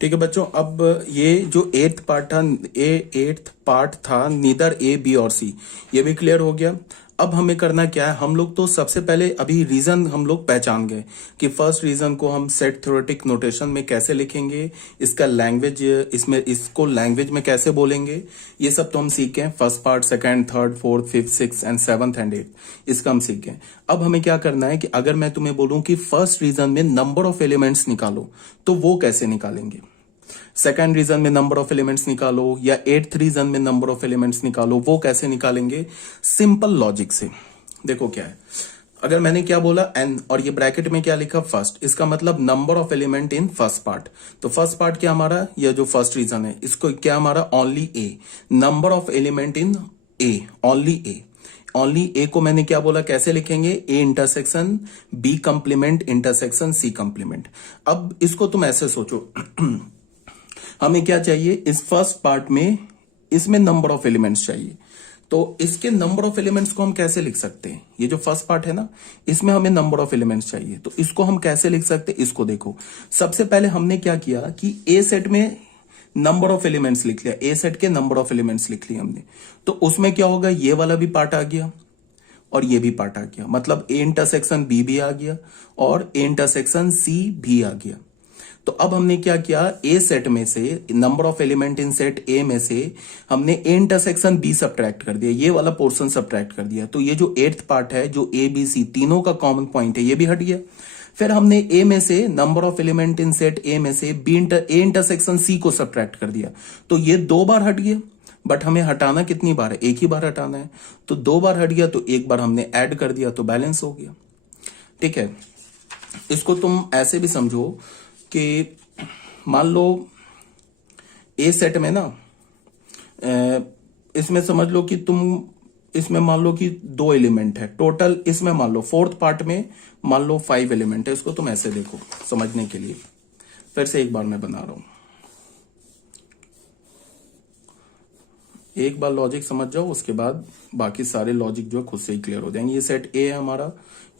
ठीक है बच्चों, अब ये जो एट्थ पार्ट था नीदर ए बी और सी, ये भी क्लियर हो गया। अब हमें करना क्या है, हम लोग तो सबसे पहले अभी रीजन हम लोग पहचान गए कि फर्स्ट रीजन को हम सेट थ्योरेटिक नोटेशन में कैसे लिखेंगे, इसका लैंग्वेज, इसमें इसको लैंग्वेज में कैसे बोलेंगे, ये सब तो हम सीख गए। First part, second, third, fourth, fifth, six and seventh and eight, इसका हम सीख गए। अब हमें क्या करना है कि अगर मैं तुम्हें बोलूं कि फर्स्ट रीजन में नंबर ऑफ एलिमेंट्स निकालो, तो वो कैसे निकालेंगे। सेकंड रीजन में नंबर ऑफ एलिमेंट्स निकालो, या एट्थ रीजन में नंबर ऑफ एलिमेंट्स निकालो, वो कैसे निकालेंगे। सिंपल लॉजिक से। देखो क्या है, अगर मैंने क्या बोला एन, और ये ब्रैकेट में क्या लिखा फर्स्ट, इसका मतलब number of element in first part. तो फर्स्ट पार्ट क्या हमारा, ये जो फर्स्ट रीजन है, इसको क्या हमारा only A, number of element in A, only A. Only A को मैंने क्या बोला, कैसे लिखेंगे, A intersection B complement intersection C complement. अब इसको तुम ऐसे सोचो हमें क्या चाहिए, इस फर्स्ट पार्ट में इसमें नंबर ऑफ एलिमेंट्स चाहिए, तो इसके नंबर ऑफ एलिमेंट्स को हम कैसे लिख सकते हैं। ये जो फर्स्ट पार्ट है ना, इसमें हमें नंबर ऑफ एलिमेंट्स चाहिए, तो इसको हम कैसे लिख सकते हैं। इसको देखो, सबसे पहले हमने क्या किया कि ए सेट में नंबर ऑफ एलिमेंट्स लिख लिया, ए सेट के नंबर ऑफ एलिमेंट्स लिख लिया हमने। तो उसमें क्या होगा, ये वाला भी पार्ट आ गया और ये भी पार्ट आ गया, मतलब ए इंटरसेक्शन बी भी आ गया और ए इंटरसेक्शन सी भी आ गया। तो अब हमने क्या किया, ए सेट में से number of element in set ए में से हमने ए इंटरसेक्शन बी सब्ट्रैक्ट कर दिया, ये वाला पोर्शन सब्ट्रैक्ट कर दिया। तो ये जो एट्थ पार्ट है, जो ए बी सी तीनों का कॉमन पॉइंट है, ये भी हट गया। फिर हमने ए में से number of element in set ए में से ए इंटरसेक्शन सी को सब्ट्रैक्ट कर दिया, तो ये 2 बार हट गया। बट हमें हटाना कितनी बार है, एक ही बार हटाना है, तो 2 बार हट गया, तो एक बार हमने ऐड कर दिया, तो बैलेंस हो गया। ठीक है, इसको तुम ऐसे भी समझो कि मान लो ए सेट में ना, इसमें समझ लो कि तुम इसमें मान लो कि 2 एलिमेंट है टोटल, इसमें मान लो फोर्थ पार्ट में मान लो 5 एलिमेंट है। इसको तुम ऐसे देखो समझने के लिए, फिर से एक बार मैं बना रहा हूं, एक बार लॉजिक समझ जाओ, उसके बाद बाकी सारे लॉजिक जो खुद से ही क्लियर हो जाएंगे। ये सेट ए है हमारा,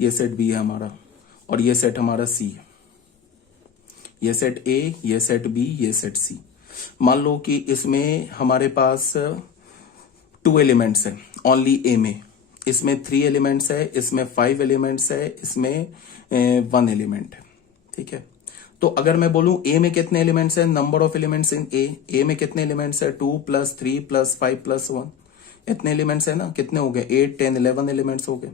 ये सेट बी है हमारा, और ये सेट हमारा सी है। ये सेट ए, ये सेट बी, ये सेट सी। मान लो कि इसमें हमारे पास 2 एलिमेंट्स है ओनली ए में, इसमें 3 एलिमेंट्स है, इसमें 5 एलिमेंट्स है, इसमें 1 एलिमेंट है। ठीक है, तो अगर मैं बोलूं ए में कितने एलिमेंट्स है, नंबर ऑफ एलिमेंट्स इन ए में कितने एलिमेंट्स है, 2 + 3 + 5 + 1, इतने एलिमेंट्स है ना, कितने हो गए, 8, 10, 11 एलिमेंट्स हो गए।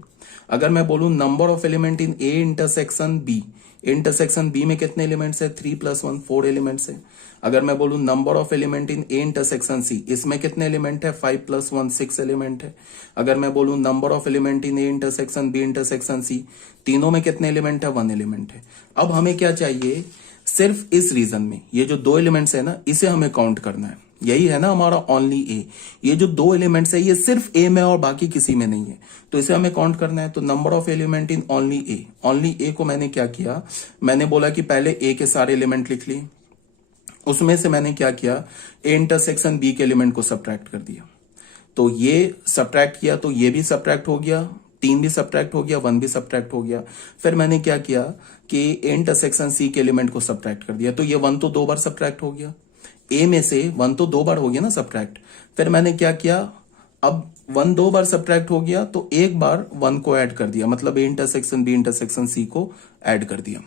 अगर मैं बोलूं number of element in A intersection B, intersection B में कितने एलिमेंट्स है, 3 + 1, 4 एलिमेंट्स है। अगर मैं बोलूं number of element in A intersection C, इसमें कितने एलिमेंट है, 5 + 1, 6 एलिमेंट है। अगर मैं बोलूं number of element in A intersection B intersection C, तीनों में कितने एलिमेंट है, 1 एलिमेंट है। अब हमें क्या चाहिए, सिर्फ इस रीजन में ये जो 2 एलिमेंट्स है ना, इसे हमें काउंट करना है। यही है ना हमारा ओनली ए, ये जो 2 एलिमेंट्स है ये सिर्फ ए में और बाकी किसी में नहीं है, तो इसे हमें काउंट करना है। तो number of element in only A को मैंने क्या किया, मैंने बोला कि पहले ए के सारे एलिमेंट लिख लिए, उसमें से मैंने क्या किया, ए इंटरसेक्शन बी के एलिमेंट को सब्ट्रैक्ट कर दिया। तो ये सब्ट्रैक्ट किया, तो ये भी सब्ट्रैक्ट हो गया, 3 भी सब्ट्रैक्ट हो गया, 1 भी सब्ट्रैक्ट हो गया। फिर मैंने क्या किया कि ए इंटरसेक्शन सी के एलिमेंट को सब्ट्रैक्ट कर दिया, तो ये 1 तो 2 बार सब्ट्रैक्ट हो गया, ए में से 1 तो 2 बार हो गया ना सब्ट्रैक्ट। फिर मैंने क्या किया, अब 1 2 बार सब्ट्रैक्ट हो गया, तो एक बार 1 को ऐड कर दिया, मतलब A intersection B intersection C को ऐड कर दिया।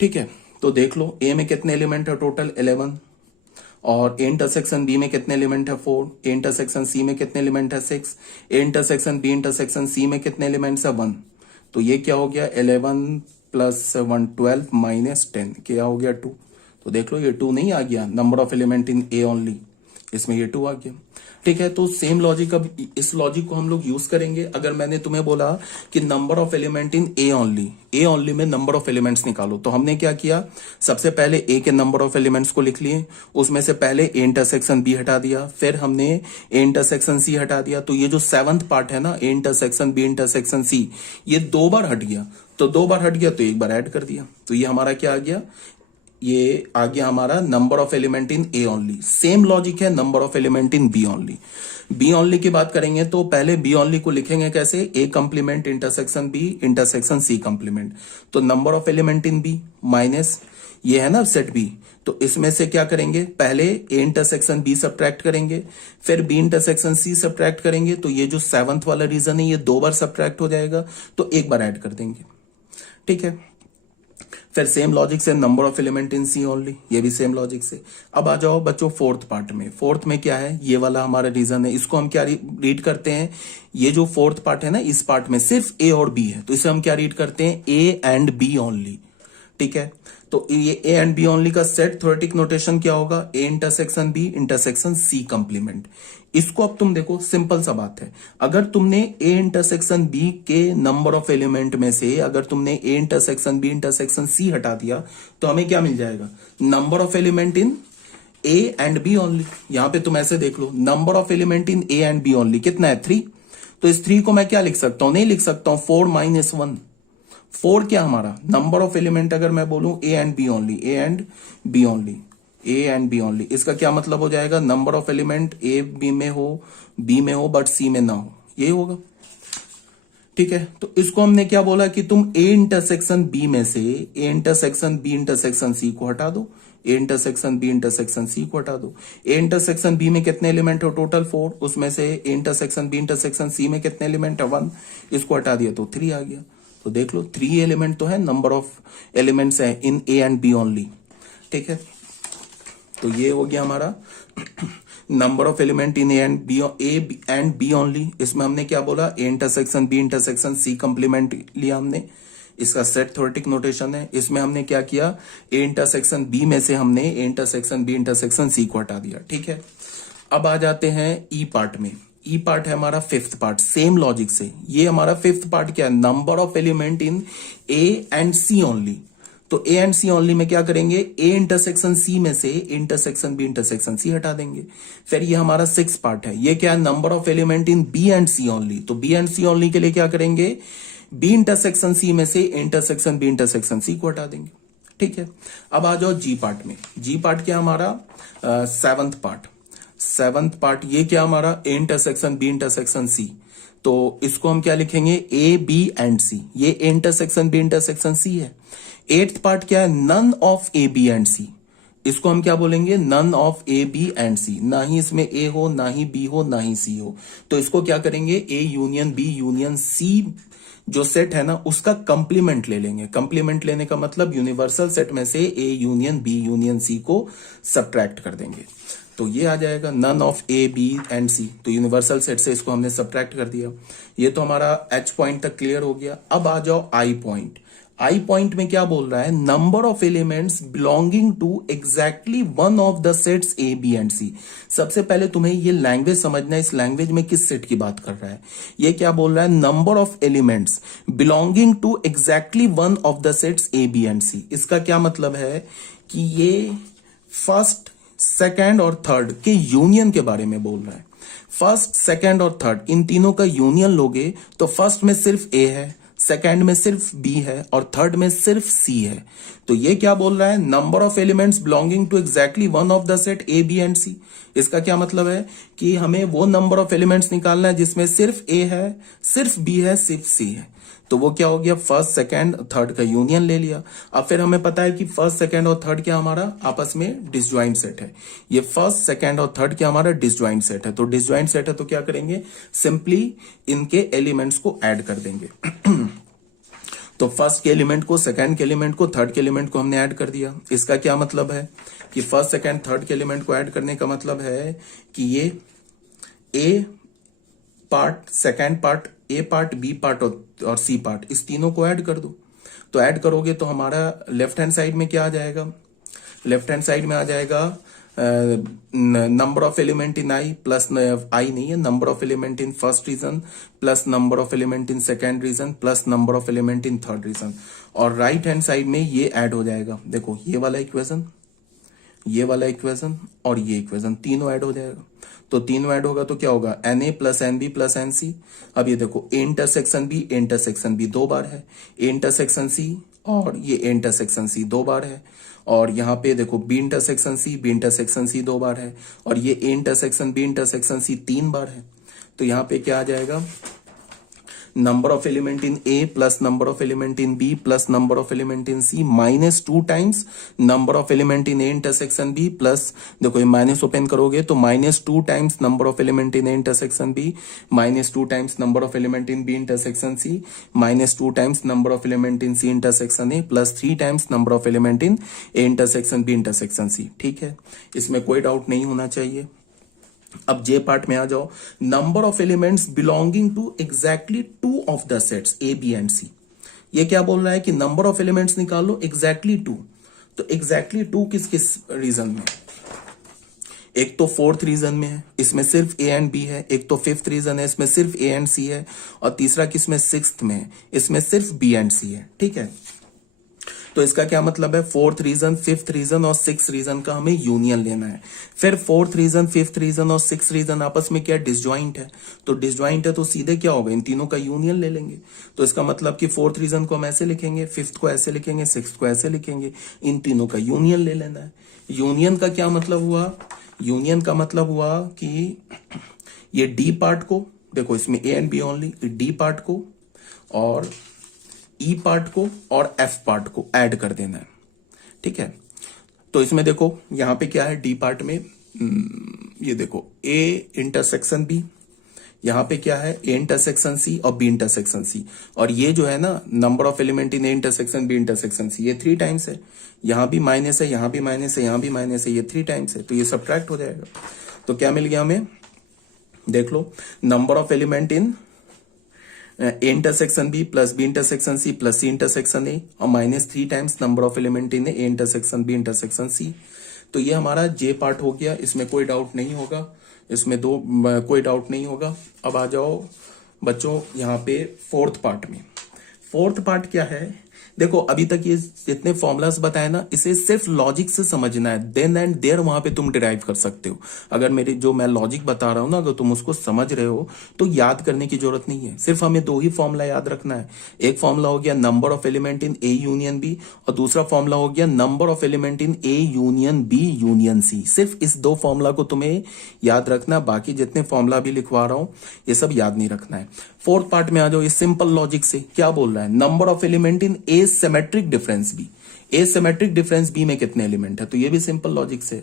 ठीक है, तो देख लो ए में कितने एलिमेंट है, टोटल 11, और ए इंटरसेक्शन बी में कितने एलिमेंट है, 4, ए इंटरसेक्शन सी में कितने एलिमेंट है, 6, A intersection B intersection C में कितने एलिमेंट्स है, 1। तो ये क्या हो गया, 11 + 1 12 - 10 क्या हो गया, 2। तो देख लो ये 2 नहीं आ गया, number of element in A only, इसमें ये 2 आ गया। ठीक है, तो सेम लॉजिक, अब इस लॉजिक को हम लोग यूज करेंगे। अगर मैंने तुम्हें बोला कि number of element in A only में नंबर ऑफ एलिमेंट्स निकालो, तो हमने क्या किया, सबसे पहले ए के नंबर ऑफ एलिमेंट्स को लिख लिए, उसमें से पहले ए इंटरसेक्शन बी हटा दिया, फिर हमने ए इंटरसेक्शन सी हटा दिया। तो ये जो 7th पार्ट है ना, A intersection B intersection C, ये 2 बार हट गया, तो 2 बार हट गया तो एक बार ऐड कर दिया, तो ये हमारा क्या आ गया, ये आ गया हमारा number of element in A only. Same logic है number of element in B only. B only की बात करेंगे तो पहले बी ओनली को लिखेंगे कैसे, A complement intersection B intersection C complement. तो number of element in B minus ये है ना सेट बी, तो इसमें से क्या करेंगे, पहले ए इंटरसेक्शन बी सब्ट्रैक्ट करेंगे, फिर बी इंटरसेक्शन सी सब्ट्रैक्ट करेंगे, तो ये जो 7th वाला रीजन है ये 2 बार सब्ट्रैक्ट हो जाएगा, तो 1 बार ऐड कर देंगे, ठीक है। फिर सेम लॉजिक से number of element in C only, ये भी सेम लॉजिक से। अब आ जाओ बच्चों फोर्थ पार्ट में। फोर्थ में क्या है, ये वाला हमारा रीजन है, इसको हम क्या रीड करते हैं, ये जो फोर्थ पार्ट है ना, इस पार्ट में सिर्फ ए और बी है, तो इसे हम क्या रीड करते हैं, ए एंड बी ओनली, ठीक है। तो ये ए एंड बी ओनली का सेट थ्योरेटिक नोटेशन क्या होगा, A intersection B intersection C complement. इसको अब तुम देखो, सिंपल सा बात है, अगर तुमने ए इंटरसेक्शन बी के नंबर ऑफ एलिमेंट में से अगर तुमने A intersection B intersection C हटा दिया, तो हमें क्या मिल जाएगा, number of element in A and B only. यहां पे तुम ऐसे देख लो, number of element in A and B only कितना है, 3। तो इस 3 को मैं क्या लिख सकता हूं, नहीं लिख सकता हूं 4 - 1। 4 क्या हमारा नंबर ऑफ एलिमेंट, अगर मैं बोलूं A and B only, A and B only, A and B only, इसका क्या मतलब हो जाएगा, number of element A B में हो, बी में हो बट सी में ना हो, ये होगा, ठीक है। तो इसको हमने क्या बोला कि तुम ए इंटरसेक्शन बी में से A intersection B intersection C को हटा दो, A intersection B intersection C को हटा दो। ए इंटरसेक्शन बी में कितने एलिमेंट हो, टोटल 4, उसमें से A intersection B intersection C में कितने एलिमेंट है, 1, इसको हटा दिया तो 3 आ गया। तो देख लो 3 एलिमेंट तो है, नंबर ऑफ एलिमेंट्स है in A and B only, ठीक है। तो ये हो गया हमारा number of element in A and B only. इसमें हमने क्या बोला, A intersection B intersection C complement लिया हमने, इसका सेट थ्योरेटिक नोटेशन है। इसमें हमने क्या किया, ए इंटरसेक्शन बी में से हमने A intersection B intersection C को हटा दिया, ठीक है। अब आ जाते हैं ई पार्ट में। ई पार्ट है हमारा 5th पार्ट, सेम लॉजिक से। ये हमारा 5th पार्ट क्या है, number of element in A and C only. तो ए एंड सी ओनली में क्या करेंगे, ए इंटरसेक्शन सी में से इंटरसेक्शन बी इंटरसेक्शन सी हटा देंगे। फिर ये हमारा 6th पार्ट है, ये क्या है, number of element in B and C only. तो बी एंड सी ओनली के लिए क्या करेंगे, बी इंटरसेक्शन सी में से इंटरसेक्शन बी इंटरसेक्शन सी को हटा देंगे, ठीक है। अब आ जाओ जी पार्ट में। जी पार्ट क्या हमारा 7th पार्ट। 7th पार्ट ये क्या हमारा, A intersection B intersection C. तो इसको हम क्या लिखेंगे, ए बी एंड सी, ये A intersection B intersection C है। 8th पार्ट क्या है, none of A B and C. इसको हम क्या बोलेंगे, none of A B and C, ना ही इसमें ए हो, ना ही बी हो, ना ही सी हो। तो इसको क्या करेंगे, A union B union C जो सेट है ना, उसका कंप्लीमेंट ले लेंगे। कंप्लीमेंट लेने का मतलब यूनिवर्सल सेट में से A union B union C को सब्ट्रैक्ट कर देंगे। तो ये आ जाएगा none of A B and C. तो यूनिवर्सल सेट से इसको हमने सब्ट्रैक्ट कर दिया। ये तो हमारा एच पॉइंट तक क्लियर हो गया। अब आ जाओ आई पॉइंट। आई पॉइंट में क्या बोल रहा है, number of elements belonging to exactly one of the sets A B and C. सबसे पहले तुम्हें ये लैंग्वेज समझना है, इस लैंग्वेज में किस सेट की बात कर रहा है। ये क्या बोल रहा है, number of elements belonging to exactly one of the sets A B and C. इसका क्या मतलब है कि ये फर्स्ट सेकेंड और थर्ड के यूनियन के बारे में बोल रहा है। फर्स्ट सेकेंड और थर्ड इन तीनों का यूनियन लोगे तो फर्स्ट में सिर्फ ए है, सेकेंड में सिर्फ बी है और थर्ड में सिर्फ सी है। तो ये क्या बोल रहा है, number of elements belonging to exactly one of the set A B and C. इसका क्या मतलब है कि हमें वो नंबर ऑफ एलिमेंट्स निकालना है जिसमें सिर्फ ए है, सिर्फ बी है, सिर्फ सी है। तो वो क्या हो गया, फर्स्ट सेकंड थर्ड का यूनियन ले लिया। अब फिर हमें पता है कि फर्स्ट सेकंड और थर्ड क्या हमारा आपस में डिसजॉइंट सेट है। ये फर्स्ट सेकंड और थर्ड क्या हमारा डिसजॉइंट सेट है। तो डिसजॉइंट सेट है तो क्या करेंगे, सिंपली इनके एलिमेंट्स को ऐड कर देंगे। तो फर्स्ट के एलिमेंट को, सेकंड के एलिमेंट को, थर्ड के एलिमेंट को हमने ऐड कर दिया। इसका क्या मतलब है कि फर्स्ट सेकंड थर्ड के एलिमेंट को ऐड करने का मतलब है कि ये ए पार्ट, सेकंड पार्ट, ए पार्ट, बी पार्ट और सी पार्ट, इस तीनों को ऐड कर दो। तो ऐड करोगे तो हमारा लेफ्ट हैंड साइड में क्या आ जाएगा, लेफ्ट हैंड साइड में आ जाएगा number of element in I plus, I नहीं है, number of element in first region plus number of element in second region plus number of element in third region. और राइट हैंड साइड में ये add हो जाएगा। देखो ये वाला इक्वेशन, ये वाला इक्वेशन और ये इक्वेशन तीनों ऐड हो जाएगा। तो तीनों ऐड होगा तो क्या होगा, n A plus n B plus n C. अब ये देखो A intersection B, A intersection B 2 बार है, ए इंटरसेक्शन सी और ये ए इंटरसेक्शन सी 2 बार है। और यहाँ पे देखो B intersection C, B intersection C 2 बार है और ये A intersection B intersection C 3 बार है। तो यहाँ पे क्या आ जाएगा, number of element in A plus number of element in B plus number of element in C minus 2 times number of element in A intersection B plus, देखो ये माइनस ओपन करोगे तो minus 2 times number of element in A intersection B minus 2 times number of element in B intersection C minus 2 times number of element in C intersection A plus 3 times number of element in A intersection B intersection C। ठीक है, इसमें कोई doubt नहीं होना चाहिए। अब जे part में आ जाओ, number of elements belonging to exactly two of the sets A B and C. ये क्या बोल रहा है कि नंबर ऑफ एलिमेंट्स निकालो एग्जैक्टली टू। तो एग्जैक्टली टू किस किस रीजन में? एक तो फोर्थ रीजन में है, इसमें सिर्फ ए एंड बी है। एक तो फिफ्थ रीजन है, इसमें सिर्फ ए एंड सी है। और तीसरा किसमें? सिक्स्थ में है, इसमें सिर्फ बी एंड सी है। ठीक है, तो इसका क्या मतलब है? फोर्थ रीजन, फिफ्थ रीजन और सिक्स रीजन का हमें यूनियन लेना है। फिर फोर्थ रीजन, फिफ्थ रीजन और सिक्स रीजन आपस में क्या? डिसजॉइंट है। तो डिसजॉइंट है तो सीधे क्या होगा? इन तीनों का यूनियन ले लेंगे। तो इसका मतलब कि फोर्थ रीजन को हम ऐसे लिखेंगे, फिफ्थ को ऐसे लिखेंगे, सिक्स को ऐसे लिखेंगे, इन तीनों का यूनियन ले लेना है। यूनियन का क्या मतलब हुआ? यूनियन का मतलब हुआ कि ये डी पार्ट को, देखो इसमें A and B only, D part को और ई पार्ट को और एफ पार्ट को ऐड कर देना है। ठीक है, तो इसमें देखो यहां पे क्या है? डी पार्ट में ये देखो ए इंटरसेक्शन बी, यहां पे क्या है? ए इंटरसेक्शन सी और बी इंटरसेक्शन सी। और ये जो है ना number of element in A intersection B intersection C, ये 3 टाइम्स है। यहां भी माइनस है, यहां भी माइनस है, यहां भी माइनस है, ये 3 टाइम्स है। तो ये सब्ट्रैक्ट हो जाएगा। तो क्या मिल गया हमें? देख लो, number of element in A intersection B plus B intersection C plus C intersection A और minus 3 times number of element in A intersection B intersection C. तो ये हमारा जे पार्ट हो गया, इसमें कोई डाउट नहीं होगा, इसमें कोई डाउट नहीं होगा। अब आ जाओ बच्चों यहाँ पे फोर्थ पार्ट में। फोर्थ पार्ट क्या है? देखो अभी तक ये जितने फॉर्मुलास बताए ना, इसे सिर्फ लॉजिक से समझना है, देन एंड देयर वहां पे तुम डिराइव कर सकते हो। अगर मेरी जो मैं लॉजिक बता रहा हूं ना, अगर तुम उसको समझ रहे हो तो याद करने की जरूरत नहीं है। सिर्फ हमें 2 ही फॉर्मुला याद रखना है। एक फॉर्मुला हो गया number of element in A union B और दूसरा फॉर्मुला हो गया number of element in A union B union C. सिर्फ इस 2 फॉर्मुला को तुम्हें याद रखना है, बाकी जितने फॉर्मुला भी लिखवा रहा हूं ये सब याद नहीं रखना है। फोर्थ पार्ट में आ जाओ, ये सिंपल लॉजिक से क्या बोल रहा है? Number of element in A symmetric difference B. A symmetric difference B में कितने एलिमेंट है? तो ये भी सिंपल लॉजिक से।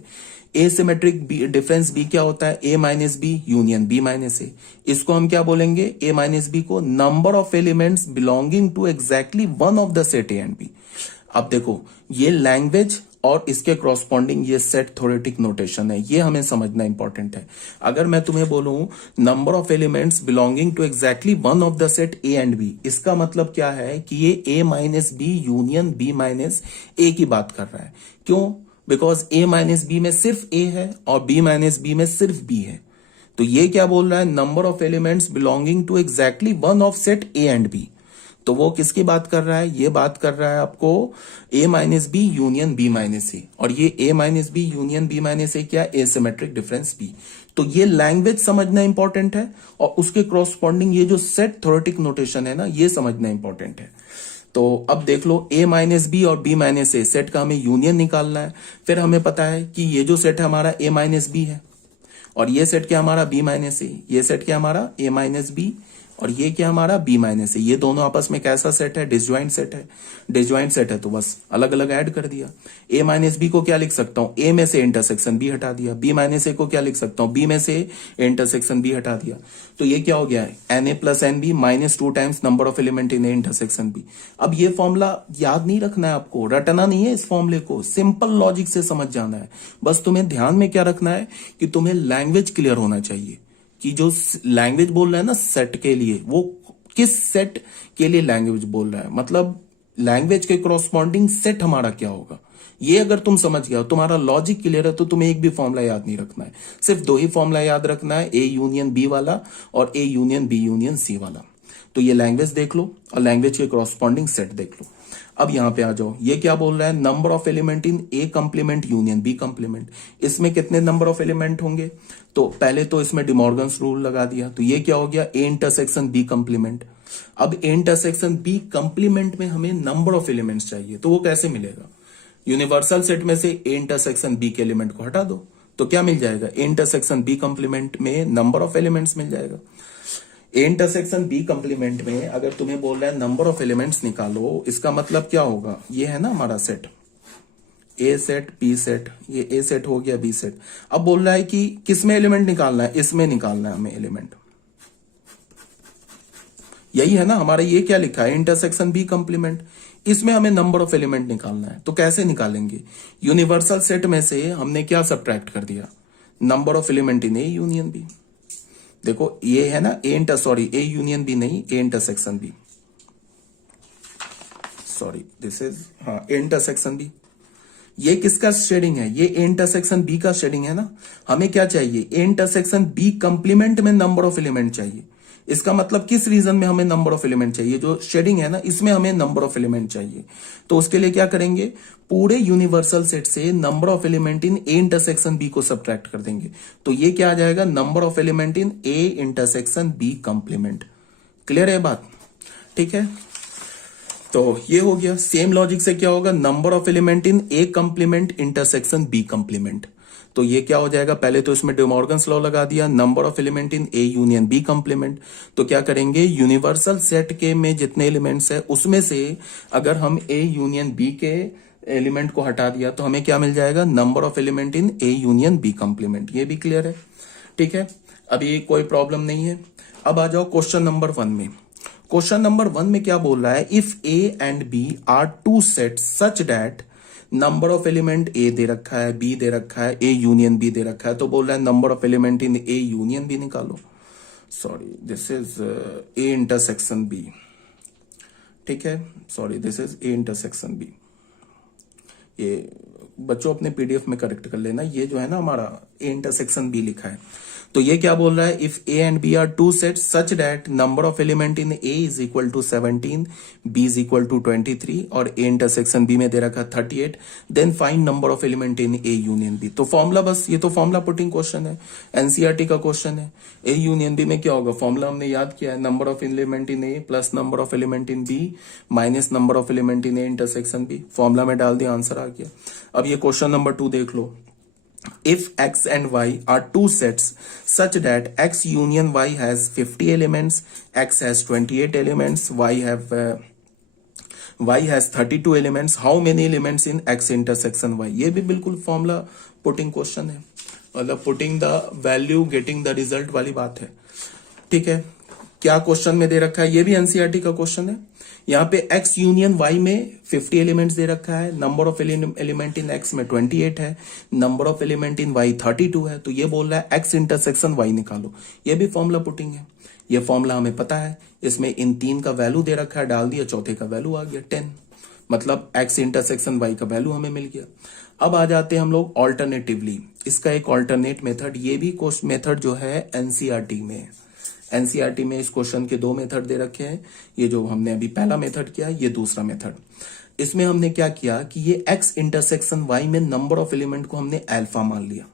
ए सिमेट्रिक डिफरेंस बी क्या होता है? A minus B union B minus A. इसको हम क्या बोलेंगे? ए माइनस बी को number of elements belonging to exactly one of the set A and B. अब देखो ये लैंग्वेज और इसके क्रॉसपॉन्डिंग ये सेट थ्योरेटिक नोटेशन है, ये हमें समझना इंपॉर्टेंट है। अगर मैं तुम्हें बोलूं number of elements belonging to exactly one of the set A and B, इसका मतलब क्या है कि ये A minus B union B minus A की बात कर रहा है। क्यों? बिकॉज ए माइनस बी में सिर्फ ए है और बी माइनस बी में सिर्फ बी है। तो ये क्या बोल रहा है? Number of elements belonging to exactly one of set A and B. तो वो किसकी बात कर रहा है? ये बात कर रहा है आपको A minus B union B minus A. और ये A minus B union B minus A क्या? Asymmetric difference B. तो ये लैंग्वेज समझना इंपॉर्टेंट है और उसके क्रॉसपॉन्डिंग ये जो सेट थ्योरेटिक नोटेशन है ना, ये समझना इंपॉर्टेंट है। तो अब देख लो ए माइनस बी और बी माइनस ए सेट का हमें यूनियन निकालना है। फिर हमें पता है कि ये जो सेट है हमारा ए माइनस बी है और ये सेट क्या हमारा? बी माइनस ए। ये सेट क्या हमारा? ए माइनस बी और ये क्या हमारा? बी माइनस ए। ये दोनों आपस में कैसा सेट है? डिसजॉइंट सेट है। डिसजॉइंट सेट है तो बस अलग अलग ऐड कर दिया। ए माइनस बी को क्या लिख सकता हूं? ए में से इंटरसेक्शन बी हटा दिया। बी माइनस ए को क्या लिख सकता हूं? बी में से इंटरसेक्शन बी हटा दिया। तो ये क्या हो गया? N A plus n B minus 2 times number of element in A intersection B. अब ये फॉर्मूला याद नहीं रखना है आपको, रटना नहीं है इस फॉर्मूले को, सिंपल लॉजिक से समझ जाना है। बस तुम्हें ध्यान में क्या रखना है कि तुम्हें लैंग्वेज क्लियर होना चाहिए कि जो लैंग्वेज बोल रहा है ना सेट के लिए, वो किस सेट के लिए लैंग्वेज बोल रहा है, मतलब लैंग्वेज के क्रॉसपॉन्डिंग सेट हमारा क्या होगा। ये अगर तुम समझ गया, तुम्हारा लॉजिक क्लियर है, तो तुम्हें एक भी फॉर्मूला याद नहीं रखना है। सिर्फ 2 ही फॉर्मूला याद रखना है, ए यूनियन बी वाला और A union B union C वाला। तो ये लैंग्वेज देख लो और लैंग्वेज के क्रॉसपॉन्डिंग सेट देख लो। अब यहां पे आ जाओ, ये क्या बोल रहा है? Number of element in A complement union B complement. इसमें कितने नंबर ऑफ एलिमेंट होंगे? तो पहले तो इसमें डिमॉर्गन्स रूल लगा दिया, तो ये क्या हो गया? A intersection B complement. अब ए इंटरसेक्शन बी कंप्लीमेंट में हमें नंबर ऑफ एलिमेंट्स चाहिए, तो वो कैसे मिलेगा? यूनिवर्सल सेट में से ए इंटरसेक्शन बी के एलिमेंट को हटा दो तो क्या मिल जाएगा? ए इंटरसेक्शन बी कंप्लीमेंट में नंबर ऑफ एलिमेंट्स मिल जाएगा। ए इंटरसेक्शन बी कंप्लीमेंट में अगर तुम्हें बोल रहा है नंबर ऑफ एलिमेंट्स निकालो, इसका मतलब क्या होगा, ये है ना हमारा सेट, ए सेट बी सेट, ये ए सेट हो गया बी सेट। अब बोल रहा है कि किस में एलिमेंट निकालना है, इसमें निकालना है हमें एलिमेंट, यही है ना हमारा, ये क्या लिखा है इंटरसेक्शन बी कंप्लीमेंट, इसमें हमें नंबर ऑफ एलिमेंट निकालना है। तो कैसे निकालेंगे, यूनिवर्सल सेट में से हमने क्या सब्ट्रैक्ट कर दिया, number of element in A union B. देखो ये है ना ए यूनियन बी नहीं, A intersection B, sorry this is हाँ ए इंटरसेक्शन बी। ये किसका शेडिंग है, ये ए इंटरसेक्शन बी का शेडिंग है ना। हमें क्या चाहिए, ए इंटरसेक्शन बी कंप्लीमेंट में नंबर ऑफ एलिमेंट चाहिए। इसका मतलब किस रीजन में हमें नंबर ऑफ एलिमेंट चाहिए, जो शेडिंग है ना इसमें हमें नंबर ऑफ एलिमेंट चाहिए। तो उसके लिए क्या करेंगे, पूरे यूनिवर्सल सेट से number of element in A intersection B को सब्ट्रैक्ट कर देंगे। तो ये क्या आ जाएगा, number of element in A intersection B complement. Clear है बात, ठीक है। तो ये हो गया। सेम लॉजिक से क्या होगा, number of element in A complement intersection B complement. तो ये क्या हो जाएगा, पहले तो इसमें डिमॉर्गन्स लॉ लगा दिया, number of element in A union B complement. तो क्या करेंगे, यूनिवर्सल सेट के में जितने एलिमेंट्स है उसमें से अगर हम ए यूनियन बी के एलिमेंट को हटा दिया तो हमें क्या मिल जाएगा, number of element in A union B complement. ये भी क्लियर है, ठीक है। अभी कोई प्रॉब्लम नहीं है। अब आ जाओ क्वेश्चन नंबर 1 में। क्वेश्चन नंबर 1 में क्या बोल रहा है, if A and B are two set such that number of element A दे रखा है, बी दे रखा है, ए यूनियन बी दे रखा है। तो बोल रहा है number of element in A union B निकालो। Sorry this is A intersection B, ठीक है। Sorry this is A intersection B. ये बच्चों अपने पीडीएफ में करेक्ट कर लेना, ये जो है ना हमारा ए इंटरसेक्शन बी लिखा है। तो ये क्या बोल रहा है, if A and B are two set such that number of element in A is equal to 17, B is equal to 23 और ए इंटरसेक्शन बी में दे रखा 38, then find number of element in A union B. तो formula, बस ये तो formula putting question है, NCERT का क्वेश्चन है। ए यूनियन बी में क्या होगा, फॉर्मूला हमने याद किया है, number of element in A plus number of element in B minus number of element in A intersection B. Formula में डाल दिया, आंसर आ गया। अब ये क्वेश्चन नंबर 2 देख लो। If x and y are two sets such that x union y has 50 elements, x has 28 elements, y has 32 elements, how many elements in x intersection y? ये भी बिल्कुल फॉर्मूला पुटिंग क्वेश्चन है, मतलब putting the value getting the result वाली बात है, ठीक है। क्या क्वेश्चन में दे रखा है, ये भी एनसीईआरटी का क्वेश्चन है। यहाँ पे x यूनियन y में 50 एलिमेंट्स दे रखा है, number of element in x में 28 है, number of element in y 32 है। तो ये बोल रहा है x इंटरसेक्शन y निकालो। ये भी फॉर्मूला पुटिंग है, ये फॉर्मूला हमें पता है। इसमें इन 3 का वैल्यू दे रखा है, डाल दिया, चौथे का वैल्यू आ गया 10, मतलब x इंटरसेक्शन y का वैल्यू हमें मिल गया। अब आ जाते हैं हम लोग ऑल्टरनेटिवली, इसका एक ऑल्टरनेट मेथड, ये भी मेथड जो है एनसीईआरटी में, एनसीईआरटी में इस क्वेश्चन के 2 मेथड दे रखे हैं। ये जो हमने अभी पहला मेथड किया, ये दूसरा मेथड। इसमें हमने क्या किया कि ये x इंटरसेक्शन y में नंबर ऑफ एलिमेंट को हमने अल्फा मान लिया,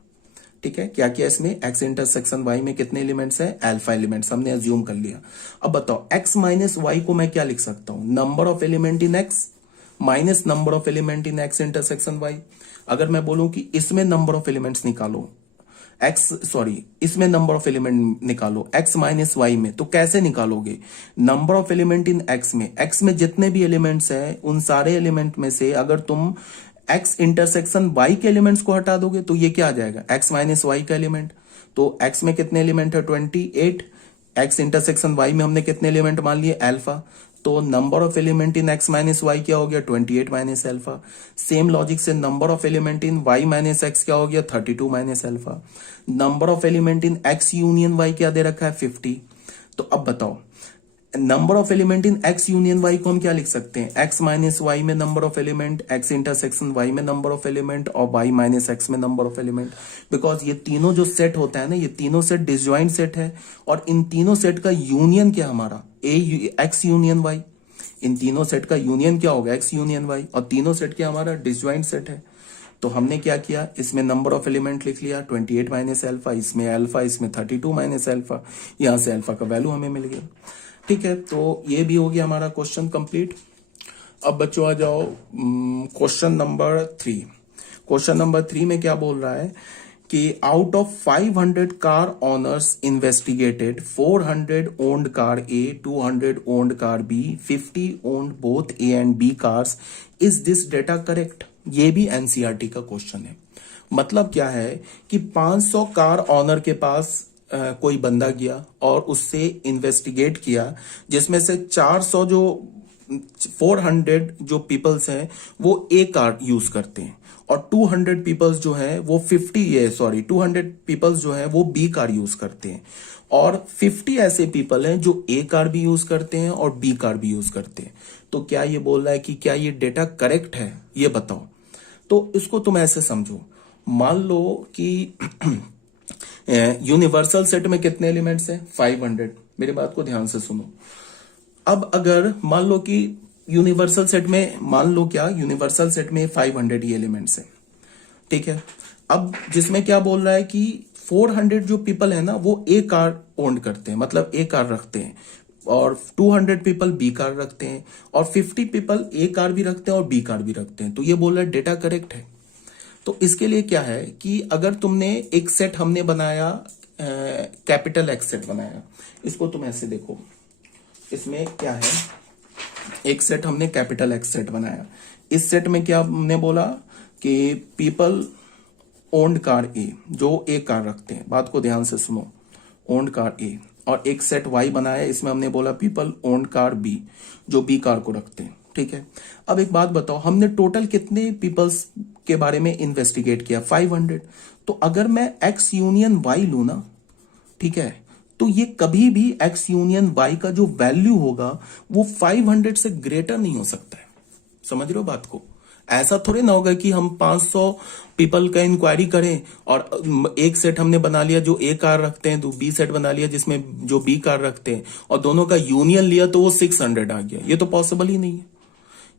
ठीक है। क्या किया इसमें, x इंटरसेक्शन y में कितने एलिमेंट्स हैं, अल्फा एलिमेंट्स हमने अज्यूम कर लिया। अब बताओ x माइनस y को मैं क्या लिख सकता हूं, number of element in x minus number of element in x intersection y। अगर मैं बोलूं कि इसमें नंबर ऑफ एलिमेंट्स निकालो, इसमें नंबर ऑफ एलिमेंट निकालो x माइनस वाई में, तो कैसे निकालोगे, number of element in x में जितने भी एलिमेंट्स हैं उन सारे एलिमेंट में से अगर तुम x इंटरसेक्शन y के एलिमेंट्स को हटा दोगे तो ये क्या आ जाएगा, x माइनस वाई का एलिमेंट। तो x में कितने एलिमेंट है 28, x इंटरसेक्शन y में हमने कितने एलिमेंट मान लिए अल्फा, तो number of element in x minus y क्या हो गया 28 माइनस अल्फा। सेम लॉजिक से number of element in y minus x क्या हो गया 32 minus alpha. Number of element in x union y क्या दे रखा है 50। तो अब बताओ number of element in x union y को हम क्या लिख सकते हैं, x माइनस वाई में number of element, x intersection y में नंबर ऑफ एलिमेंट और y माइनस x में नंबर ऑफ एलिमेंट। बिकॉज ये तीनों जो सेट होता है ना, ये तीनों सेट डिसजॉइंट सेट है और इन तीनों सेट का यूनियन क्या हमारा x यूनियन y। इन तीनों सेट का यूनियन क्या होगा x यूनियन y, और तीनों सेट क्या हमारा डिसजॉइंट सेट है। तो हमने क्या किया, इसमें नंबर ऑफ एलिमेंट लिख लिया 28 माइनस अल्फा, इसमें 32 माइनस अल्फा, यहां से अल्फा का वैल्यू हमें मिल गया, ठीक है। तो ये भी हो गया हमारा क्वेश्चन कंप्लीट। अब बच्चों आ जाओ क्वेश्चन नंबर 3। क्वेश्चन नंबर 3 में क्या बोल रहा है, कि out of 500 car owners investigated 400 owned car A, 200 owned car B, 50 owned both A and B cars. Is this data correct? ये भी एनसीईआरटी का क्वेश्चन है। मतलब क्या है कि 500 कार ऑनर के पास कोई बंदा गया और उससे इन्वेस्टिगेट किया, जिसमें से 400 जो 400 जो पीपल्स हैं वो ए कार यूज करते हैं और 200 पीपल्स जो है वो 200 पीपल्स जो है वो बी कार यूज करते हैं और 50 ऐसे पीपल हैं जो ए कार भी यूज करते हैं और बी कार भी यूज करते हैं। तो क्या ये बोल रहा है कि क्या ये डेटा करेक्ट है? ये बताओ। तो इसको तुम ऐसे समझो, मान लो कि यूनिवर्सल सेट में कितने एलिमेंट्स हैं? 500। मेरी बात को ध्यान से सुनो। अब अगर मान लो कि यूनिवर्सल सेट में, मान लो क्या यूनिवर्सल सेट में 500 ही एलिमेंट्स हैं, ठीक है। अब जिसमें क्या बोल रहा है कि 400 जो पीपल है ना वो ए कार ओन करते हैं, मतलब ए कार रखते हैं, और 200 पीपल बी कार रखते हैं और 50 पीपल ए कार भी रखते हैं और बी कार भी रखते हैं। तो ये बोल रहा है डेटा करेक्ट है। तो इसके लिए क्या है कि अगर तुमने एक सेट हमने बनाया, कैपिटल एक्स सेट बनाया, इसको तुम ऐसे देखो, इसमें क्या है, एक सेट हमने कैपिटल एक्स सेट बनाया। इस सेट में क्या हमने बोला कि पीपल ओन्ड कार ए, जो ए कार रखते हैं, बात को ध्यान से सुनो, ओन्ड कार ए, और एक सेट वाई बनाया, इसमें हमने बोला पीपल ओन्ड कार बी, जो बी कार को रखते हैं, ठीक है। अब एक बात बताओ, हमने टोटल कितने पीपल्स के बारे में इन्वेस्टिगेट किया? 500। तो अगर मैं एक्स यूनियन वाई लू ना, ठीक है, तो ये कभी भी एक्स यूनियन वाई का जो वैल्यू होगा वो 500 से ग्रेटर नहीं हो सकता है। समझ रहे हो बात को? ऐसा थोड़े ना होगा कि हम 500 पीपल का इंक्वायरी करें और एक सेट हमने बना लिया जो ए कार रखते हैं, तो बी सेट बना लिया जिसमें जो बी कार रखते हैं, और दोनों का यूनियन लिया तो वो 600 आ गया। ये तो पॉसिबल ही नहीं है,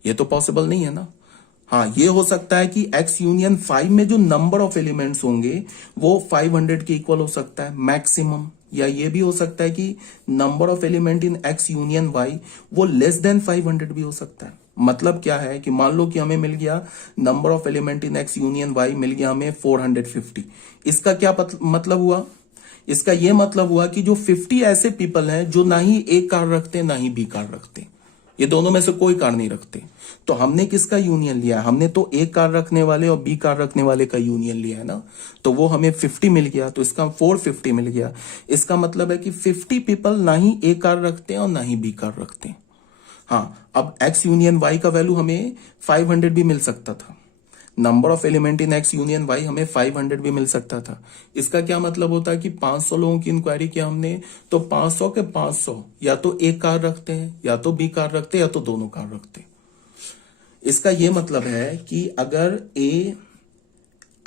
ये तो पॉसिबल नहीं है ना। हाँ, ये हो सकता है कि एक्स यूनियन 5 में जो नंबर ऑफ एलिमेंट्स होंगे वो 500 के इक्वल हो सकता है मैक्सिमम, या ये भी हो सकता है कि number of element in x union y वो लेस देन 500 भी हो सकता है। मतलब क्या है कि मान लो कि हमें मिल गया number of element in x union Y, मिल गया हमें 450। इसका क्या मतलब हुआ? इसका ये मतलब हुआ कि जो 50 ऐसे पीपल हैं जो ना ही ए कार रखते ना ही बी कार रखते, ये दोनों में से कोई कार नहीं रखते, तो हमने किसका यूनियन लिया? हमने तो ए कार रखने वाले और बी कार रखने वाले का यूनियन लिया है ना, तो वो हमें 50 मिल गया, तो इसका 450 मिल गया। इसका मतलब है कि 50 पीपल ना ही ए कार रखते हैं और ना ही बी कार रखते हैं। हाँ, अब एक्स यूनियन वाई का वैल्यू हमें 500 भी मिल सकता था, number of element in x union y हमें 500 भी मिल सकता था। इसका क्या मतलब होता है कि 500 लोगों की इंक्वायरी किया हमने, तो 500 के 500 या तो एक कार रखते हैं, या तो बी कार रखते हैं, या तो दोनों कार रखते हैं। इसका यह मतलब है कि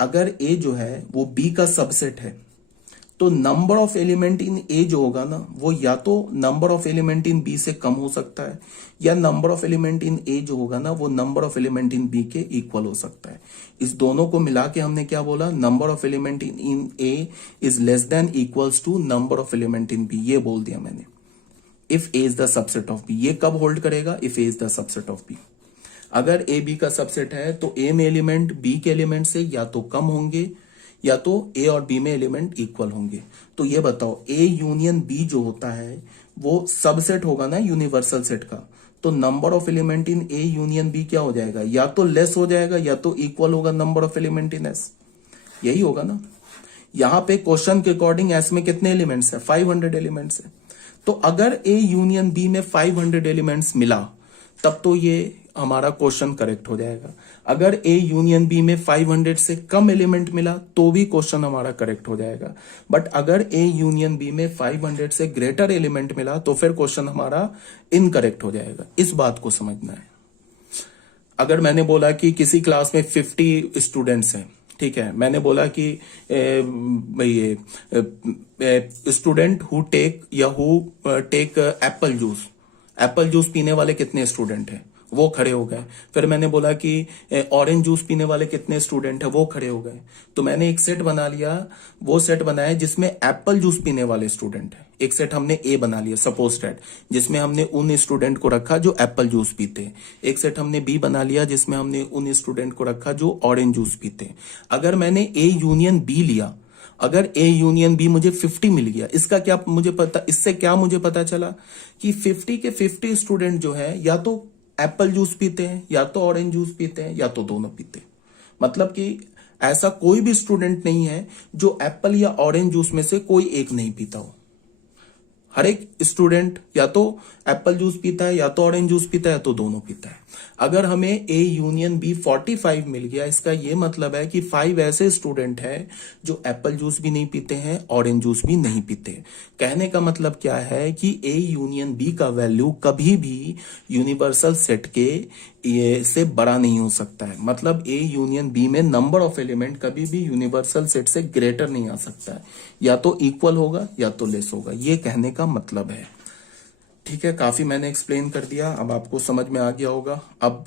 अगर ए जो है वो बी का सबसेट है, तो number of element in A जो होगा ना वो या तो number of element in B से कम हो सकता है, या number of element in A जो होगा ना वो number of element in B के इक्वल हो सकता है। इस दोनों को मिला के हमने क्या बोला? Number of element in A is less than equals to number of element in B, ये बोल दिया मैंने। If A is the subset of B, ये कब होल्ड करेगा? If A is the subset of B. अगर ए बी का subset है तो ए में एलिमेंट बी के एलिमेंट से या तो कम होंगे, या तो ए और बी में एलिमेंट इक्वल होंगे। तो ये बताओ, ए यूनियन बी जो होता है वो सबसेट होगा ना यूनिवर्सल सेट का, तो number of element in A union B क्या हो जाएगा? या तो लेस हो जाएगा या तो इक्वल होगा number of element in S, यही होगा ना। यहां पे क्वेश्चन के अकॉर्डिंग एस में कितने एलिमेंट्स है? 500 एलिमेंट्स है। तो अगर ए यूनियन बी में 500 एलिमेंट्स मिला तब तो ये हमारा क्वेश्चन करेक्ट हो जाएगा। अगर ए यूनियन बी में 500 से कम एलिमेंट मिला तो भी क्वेश्चन हमारा करेक्ट हो जाएगा। बट अगर ए यूनियन बी में 500 से ग्रेटर एलिमेंट मिला तो फिर क्वेश्चन हमारा इनकरेक्ट हो जाएगा। इस बात को समझना है। अगर मैंने बोला कि किसी क्लास में 50 स्टूडेंट्स हैं, ठीक है, मैंने बोला कि student who take apple juice पीने वाले कितने स्टूडेंट हैं? वो खड़े हो गए। फिर मैंने बोला कि ऑरेंज जूस पीने वाले कितने स्टूडेंट है, वो खड़े हो गए। तो मैंने एक सेट बना लिया, वो सेट बनाया जिसमें एप्पल जूस पीने वाले स्टूडेंट है। एक सेट हमने ए बना लिया सपोज दैट, जिसमें हमने उन स्टूडेंट को रखा जो एप्पल जूस पीते हैं। एक सेट हमने बी बना लिया जिसमें हमने उन स्टूडेंट को रखा जो ऑरेंज जूस पीते हैं। अगर मैंने ए यूनियन बी लिया, अगर ए यूनियन बी मुझे 50 मिल गया, इसका क्या मुझे पता, इससे क्या मुझे पता चला कि 50 के 50 स्टूडेंट जो है या तो एप्पल जूस पीते हैं, या तो ऑरेंज जूस पीते हैं, या तो दोनों पीते हैं। मतलब कि ऐसा कोई भी स्टूडेंट नहीं है जो एप्पल या ऑरेंज जूस में से कोई एक नहीं पीता हो। हर एक स्टूडेंट या तो एप्पल जूस पीता है, या तो ऑरेंज जूस पीता है, या तो दोनों पीता है। अगर हमें ए यूनियन बी 45 मिल गया, इसका यह मतलब है कि 5 ऐसे स्टूडेंट हैं जो एप्पल जूस भी नहीं पीते हैं, ऑरेंज जूस भी नहीं पीते। कहने का मतलब क्या है कि ए यूनियन बी का वैल्यू कभी भी यूनिवर्सल सेट के ये से बड़ा नहीं हो सकता है। मतलब ए यूनियन बी में नंबर ऑफ एलिमेंट कभी भी यूनिवर्सल सेट से ग्रेटर नहीं आ सकता है, या तो इक्वल होगा या तो लेस होगा, ये कहने का मतलब है। ठीक है, काफी मैंने एक्सप्लेन कर दिया, अब आपको समझ में आ गया होगा। अब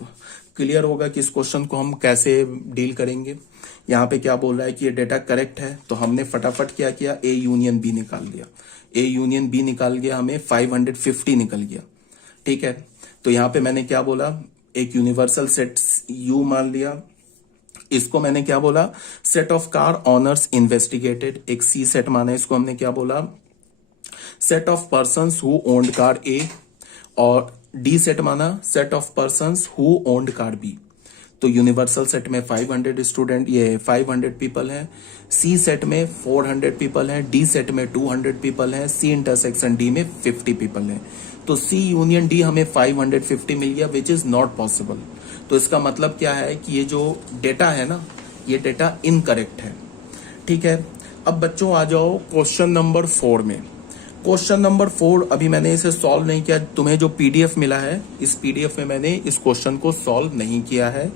क्लियर होगा कि इस क्वेश्चन को हम कैसे डील करेंगे। यहाँ पे क्या बोल रहा है कि ये डेटा करेक्ट है, तो हमने फटाफट क्या किया, ए यूनियन बी निकाल लिया। ए यूनियन बी निकाल गया, हमें 550 निकल गया। ठीक है, तो यहाँ पे मैंने क्या बोला, एक यूनिवर्सल सेट यू मान लिया। इसको मैंने क्या बोला, set of car owners investigated. एक सी सेट माना, इसको हमने क्या बोला, set of persons who owned car A. और डी सेट माना, set of persons who owned car B. तो यूनिवर्सल सेट में 500 स्टूडेंट, ये 500 पीपल हैं। सी सेट में 400 पीपल हैं। डी सेट में 200 पीपल हैं। सी इंटरसेक्शन डी में 50 पीपल हैं। तो सी यूनियन डी हमें 550 मिल गया, विच इज नॉट पॉसिबल। तो इसका मतलब क्या है कि ये जो डेटा है ना, ये डेटा इनकरेक्ट है। ठीक है, अब बच्चों आ जाओ क्वेश्चन नंबर 4 में। क्वेश्चन नंबर 4 अभी मैंने इसे सॉल्व नहीं किया। तुम्हें जो पीडीएफ मिला है, इस पीडीएफ में मैंने इस क्वेश्चन को सॉल्व नहीं किया है,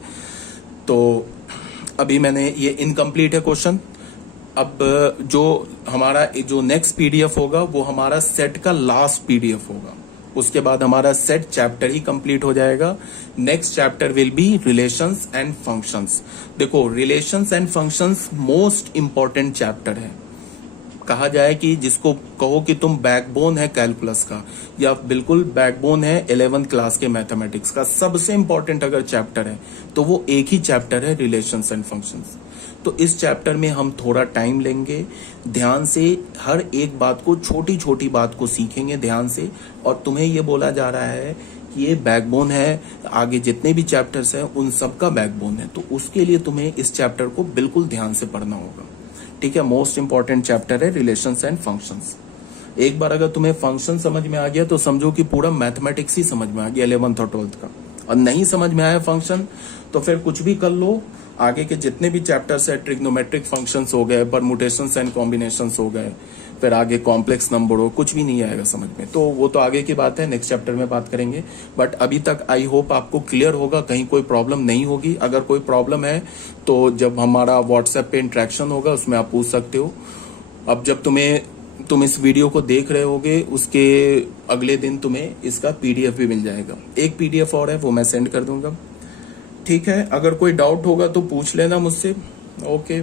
तो अभी मैंने ये इनकम्प्लीट है क्वेश्चन। अब जो हमारा जो नेक्स्ट पीडीएफ होगा वो हमारा सेट का लास्ट पीडीएफ होगा। उसके बाद हमारा सेट चैप्टर ही कंप्लीट हो जाएगा। Next chapter will be relations and functions. देखो, relations and functions most important chapter है। कहा जाए कि जिसको कहो कि तुम बैकबोन है कैलकुलस का, या बिल्कुल बैकबोन है 11th क्लास के मैथमेटिक्स का, सबसे इंपॉर्टेंट अगर चैप्टर है तो वो एक ही चैप्टर है, रिलेशंस एंड फंक्शंस। तो इस चैप्टर में हम थोड़ा टाइम लेंगे, ध्यान से हर एक बात को, छोटी छोटी बात को सीखेंगे ध्यान से। और तुम्हें ये बोला जा रहा है कि ये बैकबोन है, आगे जितने भी चैप्टर्स हैं उन सब का बैकबोन है। तो उसके लिए तुम्हें इस चैप्टर को बिल्कुल ध्यान से पढ़ना होगा। ठीक है, मोस्ट इंपॉर्टेंट चैप्टर है रिलेशंस एंड फंक्शंस। एक बार अगर तुम्हें फंक्शन समझ में आ गया तो समझो कि पूरा मैथमेटिक्स ही समझ में आ गया 11th और 12th का। और नहीं समझ में आया फंक्शन तो फिर कुछ भी कर लो, आगे के जितने भी चैप्टर्स है, ट्रिग्नोमेट्रिक फंक्शंस हो गए, परमुटेशंस एंड कॉम्बिनेशंस हो गए, फिर आगे कॉम्प्लेक्स नंबर हो, कुछ भी नहीं आएगा समझ में। तो वो तो आगे की बात है, नेक्स्ट चैप्टर में बात करेंगे। बट अभी तक आई होप आपको क्लियर होगा, कहीं कोई प्रॉब्लम नहीं होगी। अगर कोई प्रॉब्लम है तो जब हमारा व्हाट्सएप पे इंटरेक्शन होगा उसमें आप पूछ सकते हो। अब जब तुम इस वीडियो को देख रहे होगे उसके अगले दिन तुम्हें इसका पीडीएफ भी मिल जाएगा। एक पीडीएफ और है, वो मैं सेंड कर दूंगा। ठीक है, अगर कोई डाउट होगा तो पूछ लेना मुझसे। ओके।